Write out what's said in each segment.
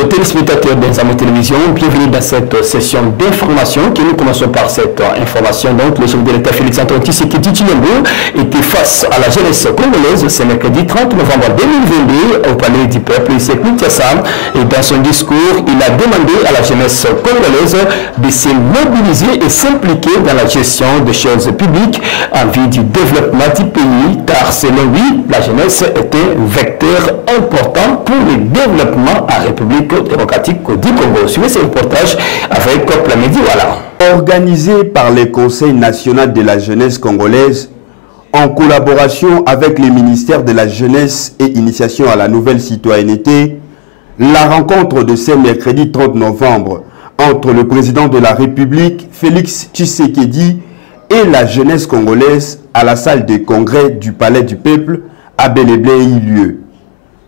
Bonjour téléspectateurs d'Enzamo Télévision, bienvenue dans cette session d'information que nous commençons par cette information. Donc le chef de l'État Félix-Antoine Tshisekedi Tshilombo était face à la jeunesse congolaise ce mercredi 30 novembre 2022 au Palais du Peuple ici à Kinshasa. Et dans son discours, il a demandé à la jeunesse congolaise de se mobiliser et s'impliquer dans la gestion des choses publiques en vue du développement du pays, car selon lui, la jeunesse est un vecteur important pour le développement à République démocratique du Congo. Suivez ce reportage avec Plamedi Wala. Organisé par le Conseil national de la jeunesse congolaise, en collaboration avec les ministères de la jeunesse et initiation à la nouvelle citoyenneté, la rencontre de ce mercredi 30 novembre entre le président de la République, Félix Tshisekedi, et la jeunesse congolaise à la salle de congrès du Palais du Peuple a bel et bien eu lieu.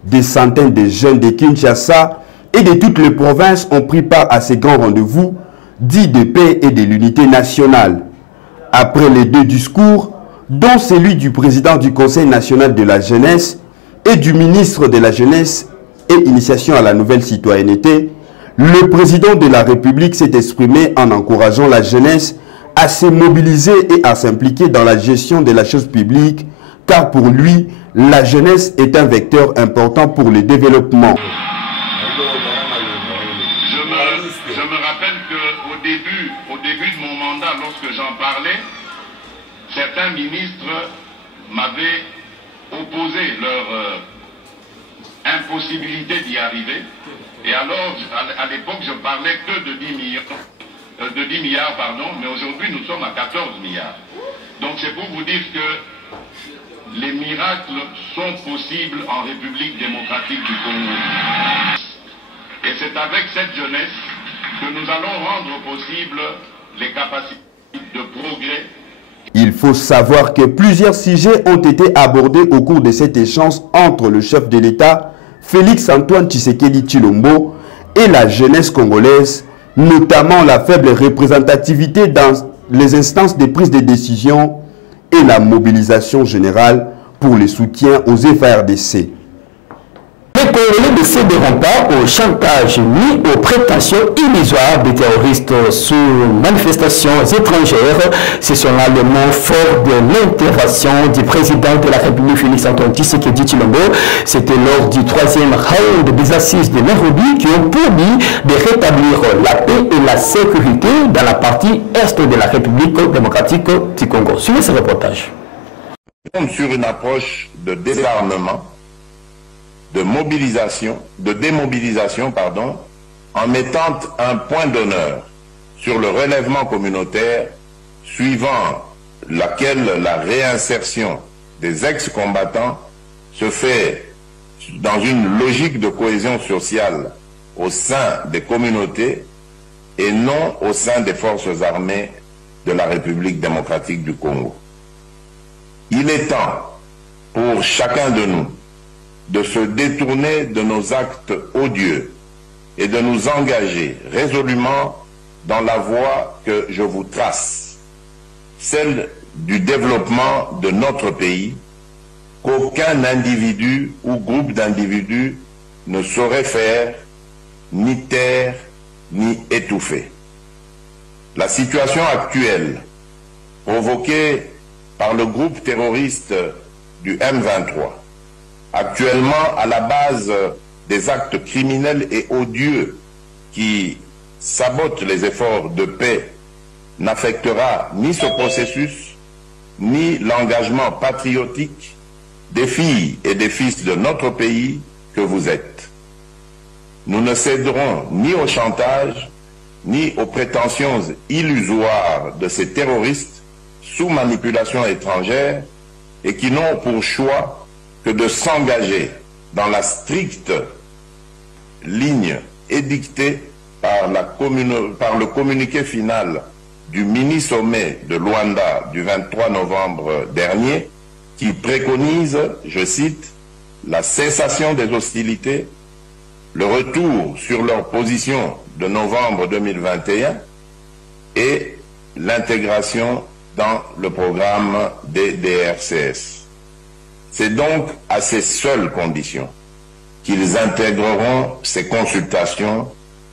Des centaines de jeunes de Kinshasa et de toutes les provinces ont pris part à ces grands rendez-vous dits de paix et de l'unité nationale. Après les deux discours, dont celui du président du Conseil national de la jeunesse et du ministre de la jeunesse et initiation à la nouvelle citoyenneté, le président de la République s'est exprimé en encourageant la jeunesse à se mobiliser et à s'impliquer dans la gestion de la chose publique, car pour lui, la jeunesse est un vecteur important pour le développement. Je me rappelle qu'au début de mon mandat, lorsque j'en parlais, certains ministres m'avaient opposé leur impossibilité d'y arriver. Et alors, à l'époque, je parlais que de 10 milliards, mais aujourd'hui, nous sommes à 14 milliards. Donc, c'est pour vous dire que les miracles sont possibles en République démocratique du Congo. Et c'est avec cette jeunesse que nous allons rendre possible les capacités de progrès. Il faut savoir que plusieurs sujets ont été abordés au cours de cet échange entre le chef de l'État, Félix-Antoine Tshisekedi Tshilombo, et la jeunesse congolaise, notamment la faible représentativité dans les instances de prise de décision et la mobilisation générale pour le soutien aux FARDC. Les Congolais ne céderont pas au chantage ni aux prétentions illusoires des terroristes sous manifestations étrangères. Ce sont là les mots forts de l'intervention du président de la République Félix-Antoine Tshisekedi Tshilombo. C'était lors du 3e round des assises de Nairobi qui ont permis de rétablir la paix et la sécurité dans la partie est de la République démocratique du Congo. Suivez ce reportage. Nous sommes sur une approche de désarmement, de démobilisation, en mettant un point d'honneur sur le relèvement communautaire, suivant laquelle la réinsertion des ex-combattants se fait dans une logique de cohésion sociale au sein des communautés et non au sein des forces armées de la République démocratique du Congo. Il est temps pour chacun de nous de se détourner de nos actes odieux et de nous engager résolument dans la voie que je vous trace, celle du développement de notre pays, qu'aucun individu ou groupe d'individus ne saurait faire, ni taire, ni étouffer. La situation actuelle, provoquée par le groupe terroriste du M23, actuellement à la base des actes criminels et odieux qui sabotent les efforts de paix, n'affectera ni ce processus, ni l'engagement patriotique des filles et des fils de notre pays que vous êtes. Nous ne céderons ni au chantage, ni aux prétentions illusoires de ces terroristes sous manipulation étrangère et qui n'ont pour choix que de s'engager dans la stricte ligne édictée par le communiqué final du mini-sommet de Luanda du 23 novembre dernier, qui préconise, je cite, la cessation des hostilités, le retour sur leur position de novembre 2021 et l'intégration dans le programme des DRCS. C'est donc à ces seules conditions qu'ils intégreront ces consultations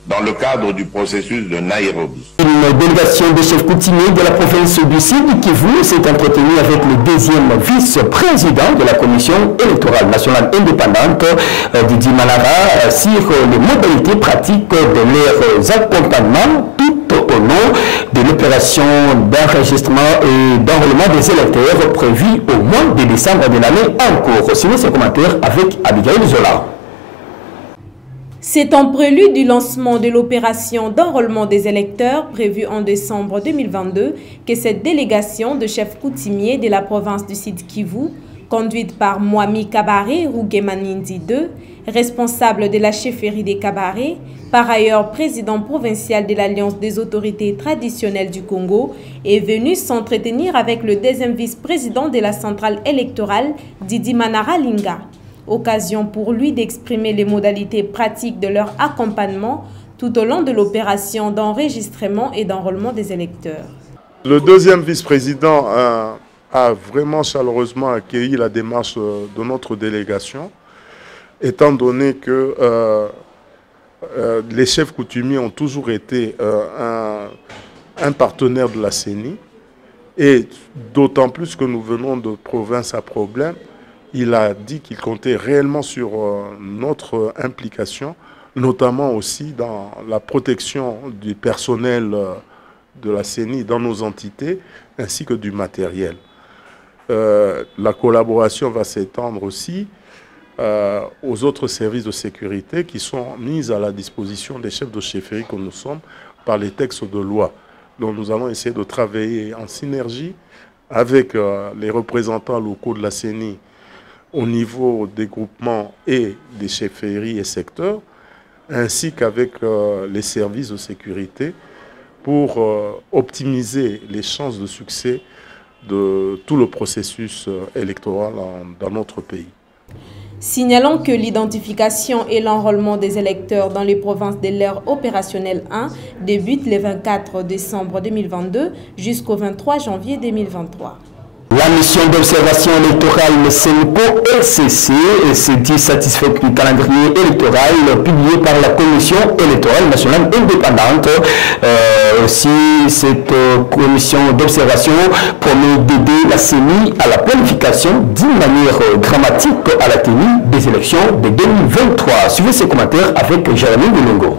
dans le cadre du processus de Nairobi. Une délégation de chefs coutumiers de la province du Sud Kivu s'est entretenue avec le deuxième vice-président de la Commission électorale nationale indépendante, Didi Manara, sur les modalités pratiques de leurs accompagnements tout au long de l'opération d'enregistrement et d'enrôlement des électeurs prévue au mois de décembre de l'année en cours. Suivez ces commentaires avec Abigail Zola. C'est en prélude du lancement de l'opération d'enrôlement des électeurs prévue en décembre 2022 que cette délégation de chefs coutumiers de la province du Sud Kivu, conduite par Mwami Kabaré Rougemanindi II, responsable de la chefferie des Kabaré, par ailleurs président provincial de l'Alliance des autorités traditionnelles du Congo, est venu s'entretenir avec le deuxième vice-président de la centrale électorale, Didi Manara Linga. Occasion pour lui d'exprimer les modalités pratiques de leur accompagnement tout au long de l'opération d'enregistrement et d'enrôlement des électeurs. Le deuxième vice-président a vraiment chaleureusement accueilli la démarche de notre délégation, étant donné que les chefs coutumiers ont toujours été un partenaire de la CENI, et d'autant plus que nous venons de province à problème. Il a dit qu'il comptait réellement sur notre implication, notamment aussi dans la protection du personnel de la CENI dans nos entités, ainsi que du matériel. La collaboration va s'étendre aussi aux autres services de sécurité qui sont mis à la disposition des chefs de chefferie que nous sommes par les textes de loi. Donc nous allons essayer de travailler en synergie avec les représentants locaux de la CENI au niveau des groupements et des chefferies et secteurs, ainsi qu'avec les services de sécurité pour optimiser les chances de succès de tout le processus électoral dans notre pays. Signalons que l'identification et l'enrôlement des électeurs dans les provinces de l'ère opérationnelle 1 débute le 24 décembre 2022 jusqu'au 23 janvier 2023. La mission d'observation électorale CENCO-RCC s'est dit satisfaite du calendrier électoral publié par la Commission électorale nationale indépendante. Aussi, cette commission d'observation promet d'aider la CENI à la planification d'une manière dramatique à la tenue des élections de 2023. Suivez ces commentaires avec Jérémy Boulongo.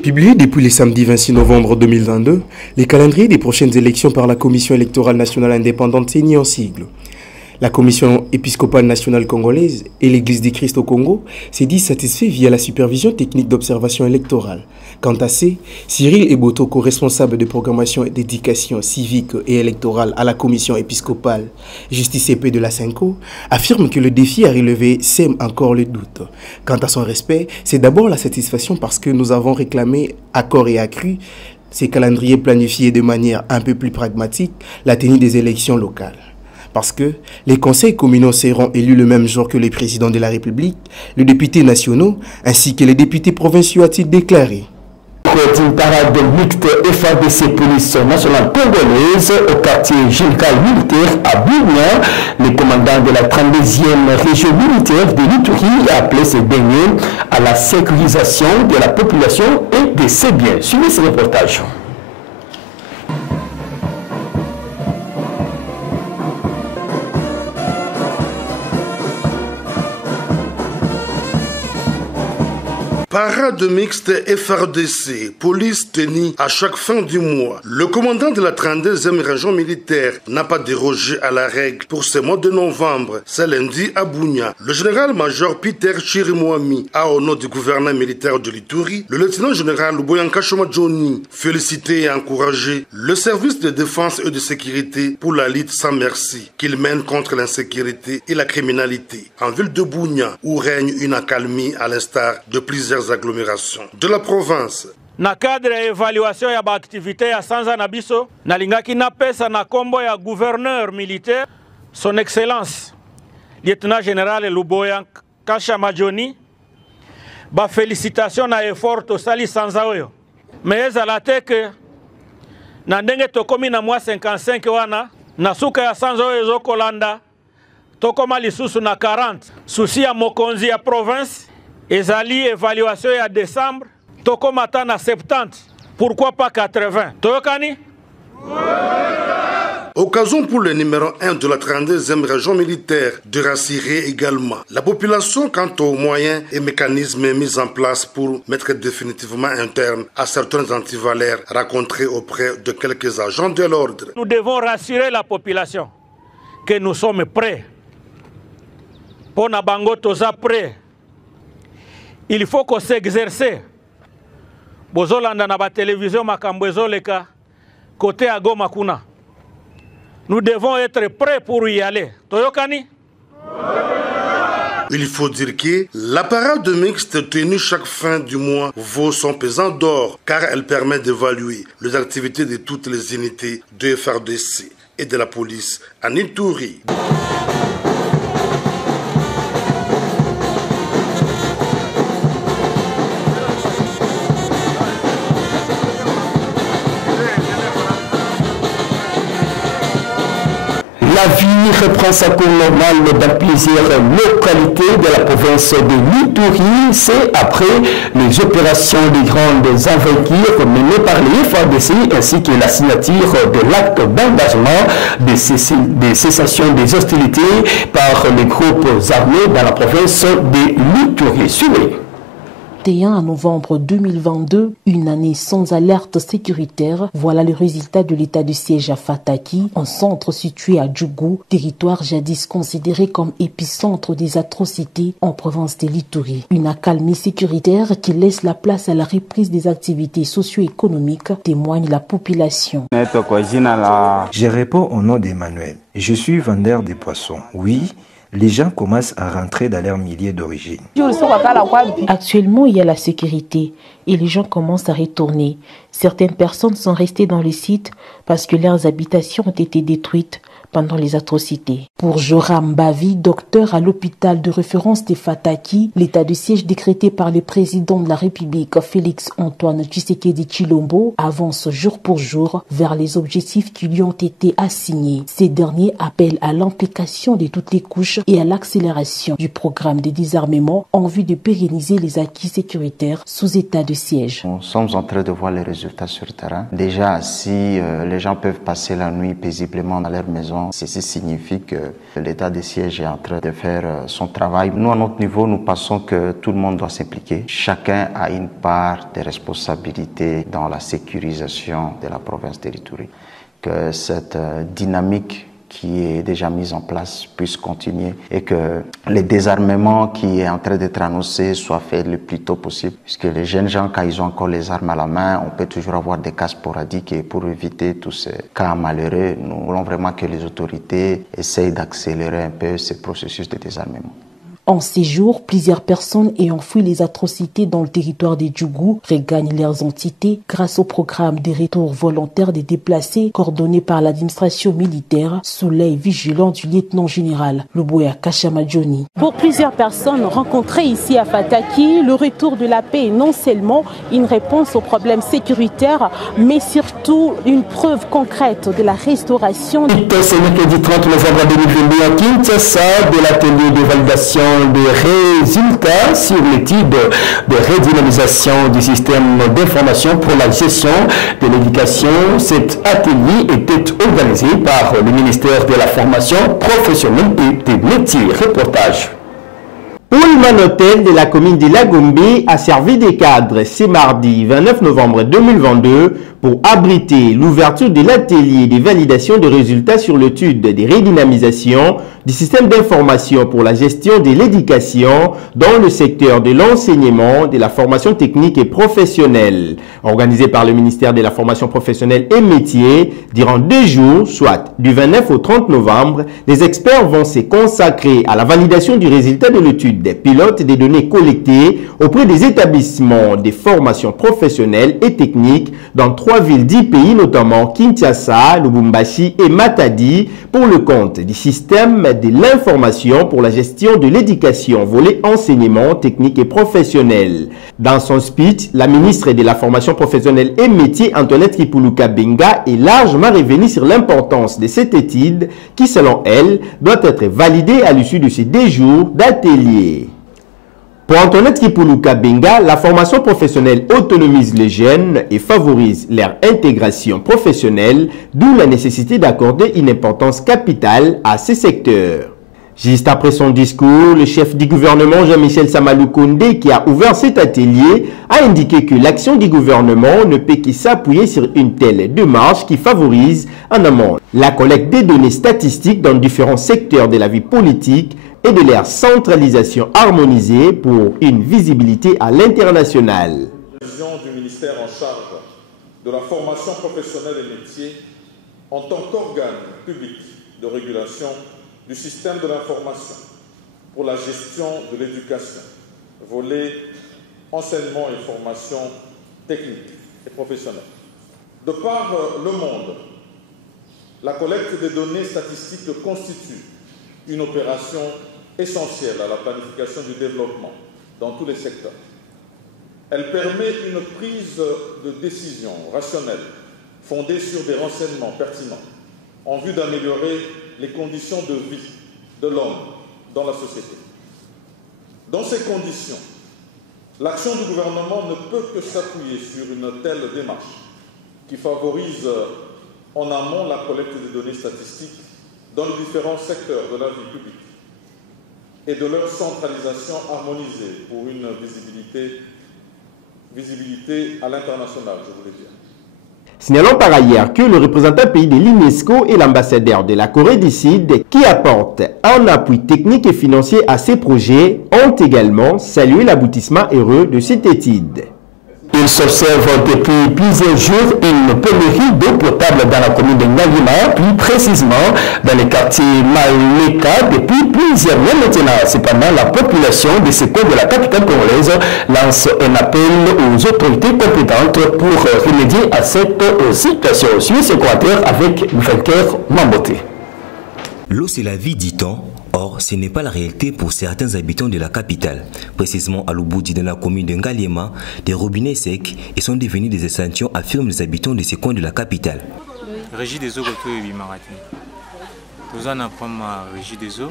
Publié depuis le samedi 26 novembre 2022, les calendriers des prochaines élections par la Commission électorale nationale indépendante CENI en sigle. La Commission épiscopale nationale congolaise et l'Église du Christ au Congo s'est dit satisfait via la supervision technique d'observation électorale. Quant à Cyril Eboto, co-responsable de programmation et d'éducation civique et électorale à la Commission épiscopale Justice et Paix de la CENCO, affirme que le défi à relever sème encore le doute. Quant à son respect, c'est d'abord la satisfaction parce que nous avons réclamé à corps et à cru ces calendriers planifiés de manière un peu plus pragmatique la tenue des élections locales. Parce que les conseils communaux seront élus le même jour que les présidents de la République, les députés nationaux ainsi que les députés provinciaux, a-t-il déclaré. Une parade mixte FADC Police nationale congolaise au quartier général militaire à Bounia. Le commandant de la 32e région militaire de l'Ituri a appelé ces derniers à la sécurisation de la population et de ses biens. Suivez ce reportage. Parade mixte FARDC, police tenue à chaque fin du mois. Le commandant de la 32e région militaire n'a pas dérogé à la règle pour ce mois de novembre. C'est lundi à Bounia. Le général-major Peter Chirimwami a, au nom du gouverneur militaire de l'Ituri, le lieutenant-général Boyanka Johnny, félicité et encouragé le service de défense et de sécurité pour la lutte sans merci qu'il mène contre l'insécurité et la criminalité en ville de Bounia, où règne une accalmie à l'instar de plusieurs agglomérations de la province. Na cadre ya évaluation ya activité ya sanza na biso nalingaki na pesa na kombo ya gouverneur militaire son excellence lieutenant général Luboya Kasha Majoni ba félicitations na effort to sali sanza oyo mais ezala te que na ndenge tokomi na mwa 55 wana na suka ya sanza oyo ezokolanda tokoma lisusu na 40 souci ya mokonzi ya province ezali évaluation ya décembre tokoma ta na 70 pourquoi pas 80 toyokani. Occasion pour le numéro 1 de la 32e région militaire de rassurer également la population quant aux moyens et mécanismes mis en place pour mettre définitivement un terme à certains antivalaires rencontrés auprès de quelques agents de l'ordre. Nous devons rassurer la population que nous sommes prêts. Pour Nabango toza prêts. Il faut qu'on s'exerce. Bozolanda na ba télévision makambo ezoleka côté à Goma kuna. Nous devons être prêts pour y aller. Toyokani? Il faut dire que la parade mixte tenue chaque fin du mois vaut son pesant d'or car elle permet d'évaluer les activités de toutes les unités de FARDC et de la police en Ituri. La vie reprend sa cour normale dans plusieurs localités de la province de l'Ituri. C'est après les opérations de grandes envergures menées par les FARDC ainsi que la signature de l'acte d'engagement de cessation des hostilités par les groupes armés dans la province de l'Ituri. Suivez. 21 novembre 2022, une année sans alerte sécuritaire, voilà le résultat de l'état de siège à Fataki, un centre situé à Djougou, territoire jadis considéré comme épicentre des atrocités en province de l'Ituri. Une accalmie sécuritaire qui laisse la place à la reprise des activités socio-économiques, témoigne la population. Je réponds au nom d'Emmanuel. Je suis vendeur de poissons. Oui, les gens commencent à rentrer dans leur milieu d'origine. Actuellement, il y a la sécurité et les gens commencent à retourner. Certaines personnes sont restées dans le site parce que leurs habitations ont été détruites pendant les atrocités. Pour Joram Bavi, docteur à l'hôpital de référence de Fataki, l'état de siège décrété par le président de la République, Félix Antoine Tshisekedi Tshilombo, avance jour pour jour vers les objectifs qui lui ont été assignés. Ces derniers appellent à l'implication de toutes les couches et à l'accélération du programme de désarmement en vue de pérenniser les acquis sécuritaires sous état de siège. Nous sommes en train de voir les résultats sur le terrain. Déjà, si les gens peuvent passer la nuit paisiblement dans leur maison, ceci signifie que l'état de siège est en train de faire son travail. Nous, à notre niveau, nous pensons que tout le monde doit s'impliquer. Chacun a une part de responsabilité dans la sécurisation de la province de l'Ituri. Que cette dynamique qui est déjà mise en place puisse continuer et que le désarmement qui est en train d'être annoncé soit fait le plus tôt possible. Puisque les jeunes gens, quand ils ont encore les armes à la main, on peut toujours avoir des cas sporadiques et pour éviter tous ces cas malheureux, nous voulons vraiment que les autorités essayent d'accélérer un peu ce processus de désarmement. En ces jours, plusieurs personnes ayant fui les atrocités dans le territoire des Djougou regagnent leurs entités grâce au programme des retours volontaires des déplacés coordonné par l'administration militaire sous l'œil vigilant du lieutenant-général Luboya Kashamadjoni. Pour plusieurs personnes rencontrées ici à Fataki, le retour de la paix est non seulement une réponse aux problèmes sécuritaires, mais surtout une preuve concrète de la restauration. C'est mercredi 30 novembre 2022 à Kinshasa de l'atelier de validation des résultats sur l'étude de redynamisation du système d'information pour la gestion de l'éducation. Cet atelier était organisé par le ministère de la formation professionnelle et des métiers. Reportage. Pullman Hotel de la commune de Lagombe a servi de cadre ce mardi 29 novembre 2022 pour abriter l'ouverture de l'atelier de validation de résultats sur l'étude de redynamisation du système d'information pour la gestion de l'éducation dans le secteur de l'enseignement, de la formation technique et professionnelle. Organisé par le ministère de la formation professionnelle et métiers, durant 2 jours, soit du 29 au 30 novembre, les experts vont se consacrer à la validation du résultat de l'étude des pilotes des données collectées auprès des établissements de formation professionnelle et technique dans 3 villes d'10 pays, notamment Kinshasa, Lubumbashi et Matadi, pour le compte du système de l'information pour la gestion de l'éducation, volet enseignement, technique et professionnel. Dans son speech, la ministre de la formation professionnelle et métier, Antoinette Kipuluka Benga, est largement revenue sur l'importance de cette étude qui, selon elle, doit être validée à l'issue de ces 2 jours d'atelier. Pour Antoinette Kipuluka Benga, la formation professionnelle autonomise les jeunes et favorise leur intégration professionnelle, d'où la nécessité d'accorder une importance capitale à ces secteurs. Juste après son discours, le chef du gouvernement Jean-Michel Samalou Kondé, qui a ouvert cet atelier, a indiqué que l'action du gouvernement ne peut que s'appuyer sur une telle démarche qui favorise en amont la collecte des données statistiques dans différents secteurs de la vie politique et de leur centralisation harmonisée pour une visibilité à l'international. La vision du ministère en charge de la formation professionnelle et métier en tant qu'organe public de régulation du système de l'information pour la gestion de l'éducation, volet enseignement et formation technique et professionnelle. De par le monde, la collecte des données statistiques constitue une opération essentielle à la planification du développement dans tous les secteurs. Elle permet une prise de décision rationnelle fondée sur des renseignements pertinents en vue d'améliorer les conditions de vie de l'homme dans la société. Dans ces conditions, l'action du gouvernement ne peut que s'appuyer sur une telle démarche qui favorise en amont la collecte des données statistiques dans les différents secteurs de la vie publique et de leur centralisation harmonisée pour une visibilité à l'international, je voulais dire. Signalons par ailleurs que le représentant pays de l'UNESCO et l'ambassadeur de la Corée du Sud, qui apportent un appui technique et financier à ces projets, ont également salué l'aboutissement heureux de cette étude. Il s'observe depuis plusieurs jours une pénurie d'eau potable dans la commune de Ngagima, plus précisément dans le quartier Maleka depuis plusieurs mois maintenant. Cependant, la population de ce coin de la capitale congolaise lance un appel aux autorités compétentes pour remédier à cette situation. Suivez ce commentaire avec Vainqueur Mamboté. L'eau, c'est la vie, dit-on. Or, ce n'est pas la réalité pour certains habitants de la capitale. Précisément à Luboudi, dans la commune de Ngaliema, des robinets secs et sont devenus des échantillons, affirment les habitants de ces coins de la capitale. Régie des eaux, nous avons régie des eaux,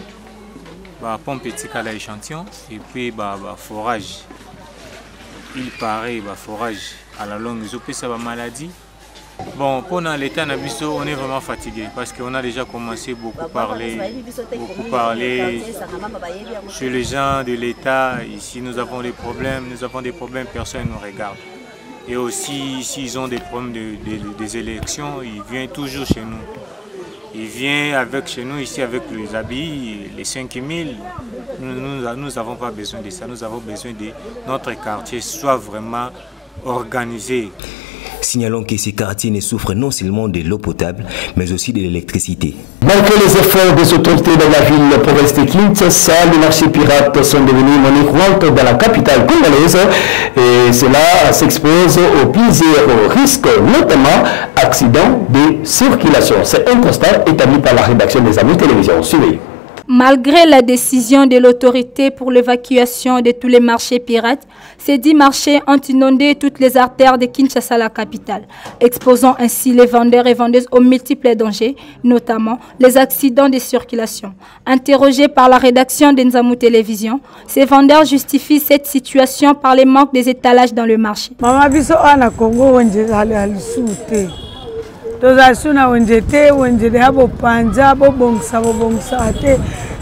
pompe petit à l'échantillon et puis forage. Il paraît forage à la longue, ils ont ça maladie. Bon, pendant l'état Nabiso, on est vraiment fatigué parce qu'on a déjà commencé beaucoup parler chez les gens de l'État. Ici, nous avons des problèmes, personne ne nous regarde. Et aussi, s'ils ont des problèmes des élections, ils viennent toujours chez nous. Ils viennent chez nous ici avec les habits, les 5000. Nous n'avons pas besoin de ça. Nous avons besoin de notre quartier soit vraiment organisé. Signalons que ces quartiers ne souffrent non seulement de l'eau potable, mais aussi de l'électricité. Malgré les efforts des autorités de la ville province de Kinshasa, les marchés pirates sont devenus monnaie courante dans la capitale congolaise et cela s'expose aux plusieurs risques, notamment accidents de circulation. C'est un constat établi par la rédaction des Amis Télévision. Suivez. Malgré la décision de l'autorité pour l'évacuation de tous les marchés pirates, ces 10 marchés ont inondé toutes les artères de Kinshasa, la capitale, exposant ainsi les vendeurs et vendeuses aux multiples dangers, notamment les accidents de circulation. Interrogés par la rédaction d'Enzamou Télévision, ces vendeurs justifient cette situation par les manques des étalages dans le marché. Tozasuna wenjete wenjede habo panja bo bongisa ate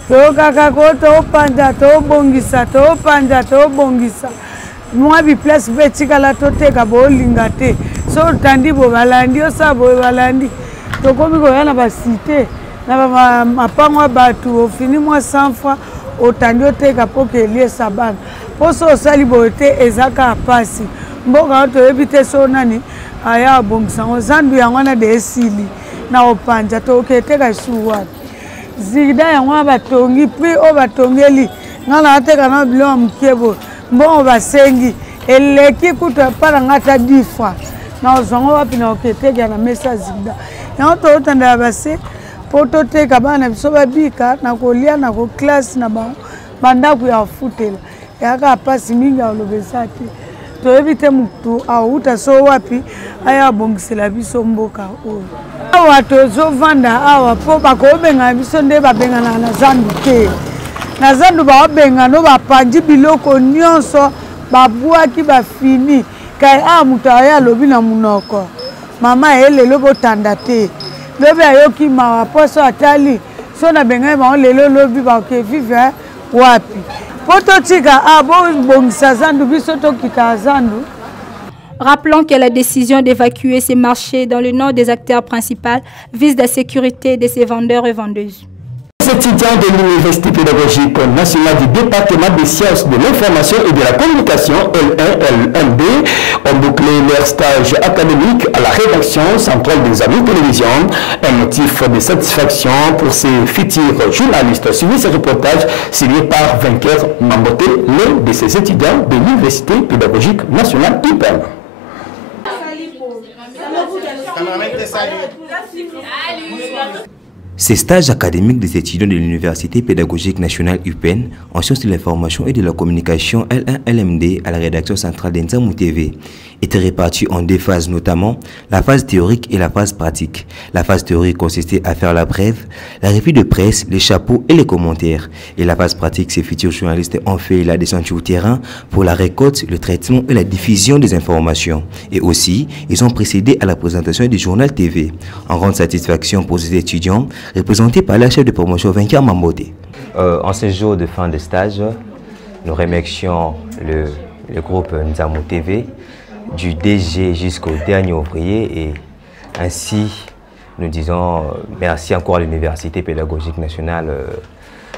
to kaka ko to panja to bongisa to panja to bongisa mwa bi place betika la to teka bo lingate so tandi bo balandi o sa bo balandi to komi ko yana ba cité na ba mapangwa batu o fini mwa 100 fois o tandi o teka poke lié sabana poso sali bo te ezaka pasi mboka to ebite so nani aya bongisa ozandu yangwana de esili na opanja to keteka suwa zigida yangwa batongi pri o batongeli ngala ateka na bilo mkebo mbongo basengi eleki kuta para ngata difa na ozongo wapi na oketeka na mesa zigida yango to otanda base po toteka bana biso babika na kolia na ko classe na bandako ya futela yaka pasi mingi alobesa te toyebi te mutu auta so wapi aya bongisela biso mboka oyo awa tozovanda awa po bakobenga biso nde babengana na zandu te na zandu babenga no bapanji biloko nyonso babwaki bafini kai mutu aya lobi na munoko mama elelo botanda te lobi ayoki mawa poso atali so na benga ba lelo lobi ba ke vive wapi poto tika bongisa zandu biso tokita zandu. Rappelons que la décision d'évacuer ces marchés dans le nom des acteurs principaux vise la sécurité de ces vendeurs et vendeuses. Les étudiants de l'Université pédagogique nationale du département des sciences de l'information et de la communication L1 L1B ont bouclé leur stage académique à la rédaction centrale des amis télévision. Un motif de satisfaction pour ces futurs journalistes. Suivi ce reportage signé par Vainqueur Mambote, l'un de ces étudiants de l'Université pédagogique nationale UPEN. Ces stages académiques des étudiants de l'Université pédagogique nationale UPEN en sciences de l'information et de la communication L1-LMD à la rédaction centrale d'Nzamou TV étaient répartis en deux phases, notamment la phase théorique et la phase pratique. La phase théorique consistait à faire la brève, la revue de presse, les chapeaux et les commentaires. Et la phase pratique, ces futurs journalistes ont fait la descente au terrain pour la récolte, le traitement et la diffusion des informations. Et aussi, ils ont précédé à la présentation du journal TV. En grande satisfaction pour ces étudiants, représenté par la chef de promotion Vainqueur Mambote. En ce jour de fin de stage, nous remercions le groupe Nzamou TV, du DG jusqu'au dernier ouvrier, et ainsi nous disons merci encore à l'Université pédagogique nationale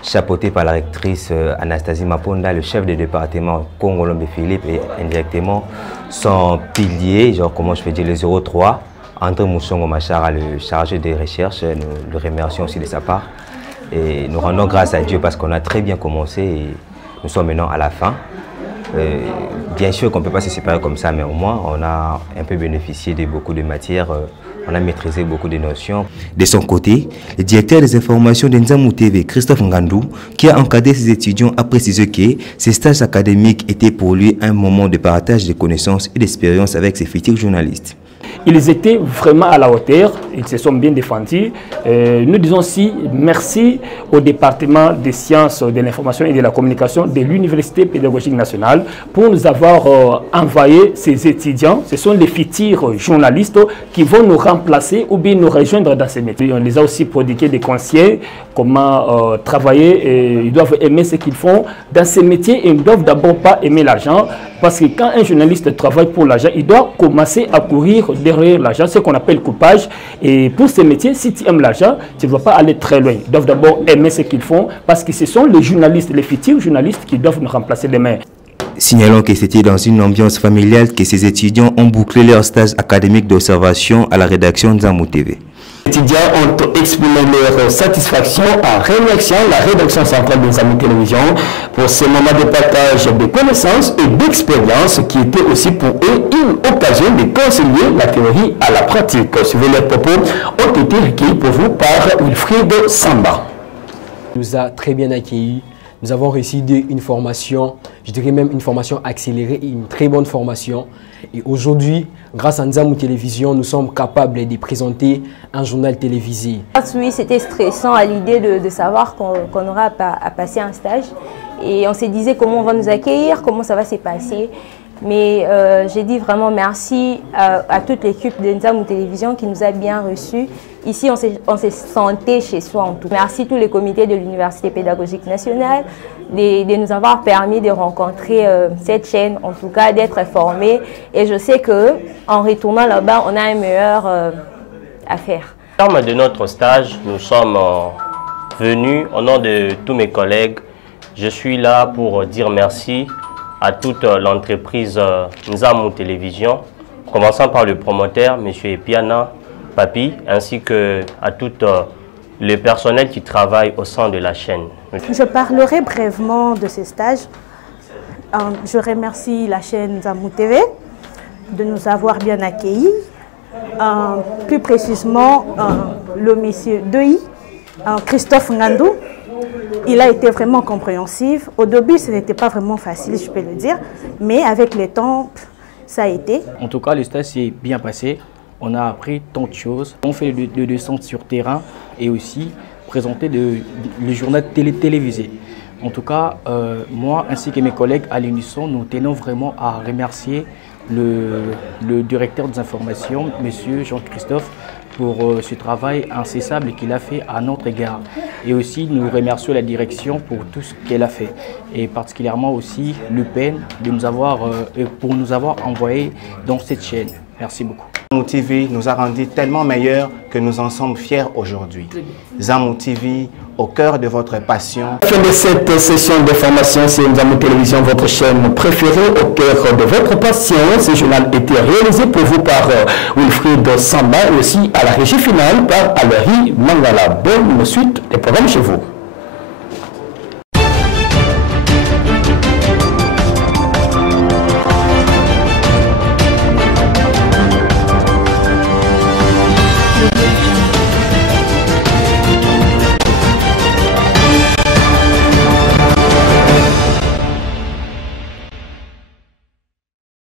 chapeautée par la rectrice Anastasie Maponda, le chef de département Congolombe Philippe et indirectement son pilier, genre comment je peux dire, le 03. André Moussongo Machara, le chargé des recherches, nous le remercions aussi de sa part. Et nous rendons grâce à Dieu parce qu'on a très bien commencé et nous sommes maintenant à la fin. Bien sûr qu'on ne peut pas se séparer comme ça, mais au moins on a un peu bénéficié de beaucoup de matières, on a maîtrisé beaucoup de notions. De son côté, le directeur des informations de Nzamou TV, Christophe Ngandou, qui a encadré ses étudiants, a précisé que ces stages académiques étaient pour lui un moment de partage de connaissances et d'expériences avec ses futurs journalistes. Ils étaient vraiment à la hauteur, ils se sont bien défendus. Nous disons aussi merci au département des sciences de l'information et de la communication de l'Université pédagogique nationale pour nous avoir envoyé ces étudiants. Ce sont les futurs journalistes qui vont nous remplacer ou bien nous rejoindre dans ces métiers. On les a aussi prodigué des conseils, comment travailler, et ils doivent aimer ce qu'ils font dans ces métiers et ils ne doivent d'abord pas aimer l'argent. Parce que quand un journaliste travaille pour l'argent, il doit commencer à courir derrière l'argent, ce qu'on appelle coupage. Et pour ces métiers, si tu aimes l'argent, tu ne vas pas aller très loin. Ils doivent d'abord aimer ce qu'ils font parce que ce sont les journalistes, les futurs journalistes qui doivent nous remplacer demain. Signalons que c'était dans une ambiance familiale que ces étudiants ont bouclé leur stage académique d'observation à la rédaction Nzamou TV. Les étudiants ont exprimé leur satisfaction en remerciant la rédaction centrale de Nzamou Télévision pour ce moment de partage de connaissances et d'expériences qui était aussi pour eux une occasion de concilier la théorie à la pratique. Suivez leurs propos ont été recueillis pour vous par Wilfried Samba. Il nous a très bien accueillis. Nous avons reçu une formation, je dirais même une formation accélérée et une très bonne formation. Et aujourd'hui, grâce à Nzamou Télévision, nous sommes capables de présenter un journal télévisé. Oui, c'était stressant à l'idée de savoir qu'on aura à passer un stage. Et on se disait comment on va nous accueillir, comment ça va se passer. Mais j'ai dit vraiment merci à toute l'équipe de Nzamou Télévision qui nous a bien reçus. Ici, on se sentait chez soi en tout. Merci à tous les comités de l'Université pédagogique nationale de nous avoir permis de rencontrer cette chaîne, en tout cas d'être formés. Et je sais qu'en retournant là-bas, on a un meilleur affaire. Au terme de notre stage, nous sommes venus au nom de tous mes collègues. Je suis là pour dire merci à toute l'entreprise Nzamou Télévision, commençant par le promoteur, M. Piana Papi, ainsi qu'à tout le personnel qui travaille au sein de la chaîne. Je parlerai brièvement de ce stage. Je remercie la chaîne Nzamou TV de nous avoir bien accueillis. Plus précisément, le monsieur Dei Christophe Ngandou. Il a été vraiment compréhensif. Au début, ce n'était pas vraiment facile, je peux le dire, mais avec le temps, ça a été. En tout cas, le stage s'est bien passé. On a appris tant de choses. On fait le descente sur terrain et aussi présenter le journal télévisé. En tout cas, moi ainsi que mes collègues à l'unisson, nous tenons vraiment à remercier le directeur des informations, M. Jean-Christophe, pour ce travail incessable qu'il a fait à notre égard. Et aussi, nous remercions la direction pour tout ce qu'elle a fait. Et particulièrement aussi l'UPEN pour nous avoir envoyés dans cette chaîne. Merci beaucoup. Zamou TV nous a rendu tellement meilleurs que nous en sommes fiers aujourd'hui. Zamou TV, au cœur de votre passion. Fin de cette session de formation, c'est Zamou Télévision, votre chaîne préférée, au cœur de votre passion. Ce journal a été réalisé pour vous par Wilfried Samba et aussi à la régie finale par Alari Mangala. Bonne suite des programmes chez vous.